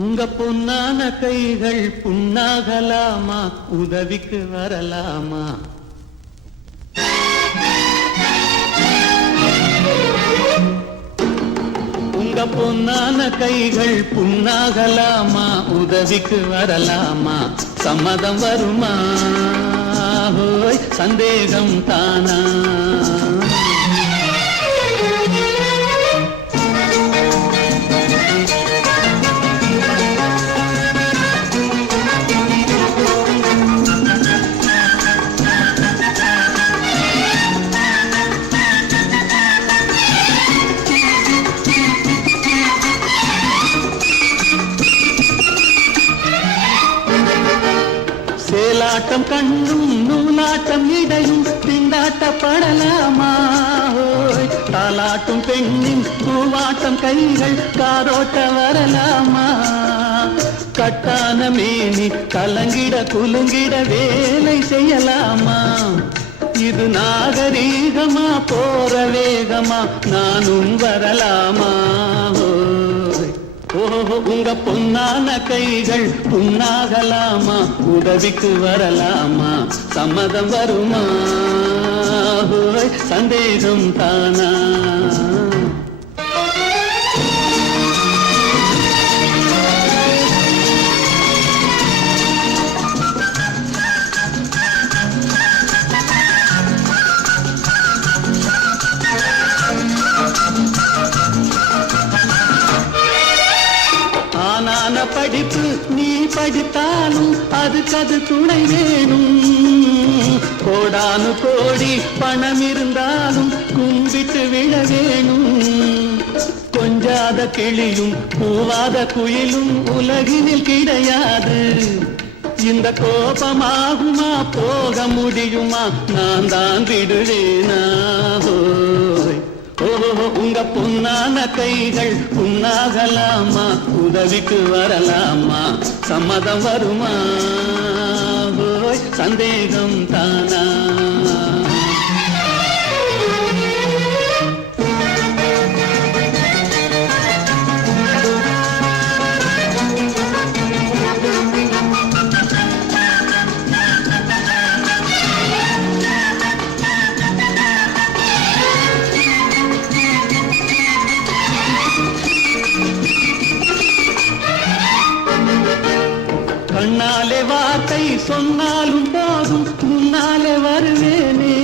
உங்க பொன்னான கைகள் புண்ணாகலாமா, உதவிக்கு வரலாமா? உங்க பொன்னான கைகள் புண்ணாகலாமா, உதவிக்கு வரலாமா? சம்மதம் வருமா? ஹோய் சந்தேகம் தானா? சேலாட்டம் கண்ணும் நூலாட்டம் இடையும் திண்டாட்டப்படலாமா? தாலாட்டும் பெண்ணின் பூவாட்டம் கைகள் காரோட்ட வரலாமா? கட்டான மேனி கலங்கிட குலுங்கிட வேலை செய்யலாமா? இது நாகரீகமா போற வேகமா, நானும் வரலாமா? ஓஹோ உங்க பொன்னான கைகள் புண்ணாகலாமா, உதவிக்கு வரலாமா? சம்மதம் வருமா? சந்தேகம் தானா? படிப்பு நீ படித்தாலும் அதுக்கு துணை வேணும். கோடானு கோடி பணம் இருந்தாலும் கும்பிட்டு விழ வேணும். கொஞ்சாத கிளியும் பூவாத குயிலும் உலகினில் கிடையாது. இந்த கோபமாகுமா போக முடியுமா, நான் தான் விடுவேனா? ஓஹோ உங்க பொன்னான கைகள் புண்ணாகலாமா, உதவிக்கு வரலாமா? சம்மதம் வருமா? சந்தேகம் தானா? கண்ணாலே வார்த்தை சொன்னாலும் போதும், முன்னாலே வருவேனே.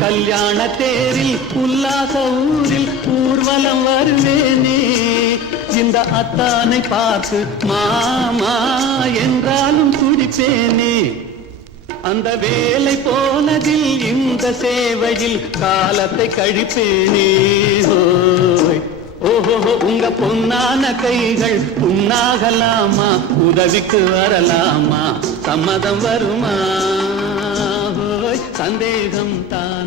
கல்யாண தேரில் உல்லாச ஊரில் ஊர்வலம் வருவேனே. இந்த அத்தானை பார்த்து மாமா என்றாலும் துடிப்பேனே. அந்த வேலை போனதில் இந்த சேவையில் காலத்தை கழிப்பேனே. ஓஹோ உங்க பொன்னான கைகள் புண்ணாகலாமா, உதவிக்கு வரலாமா? சம்மதம் வருமா? சந்தேகம் தான்.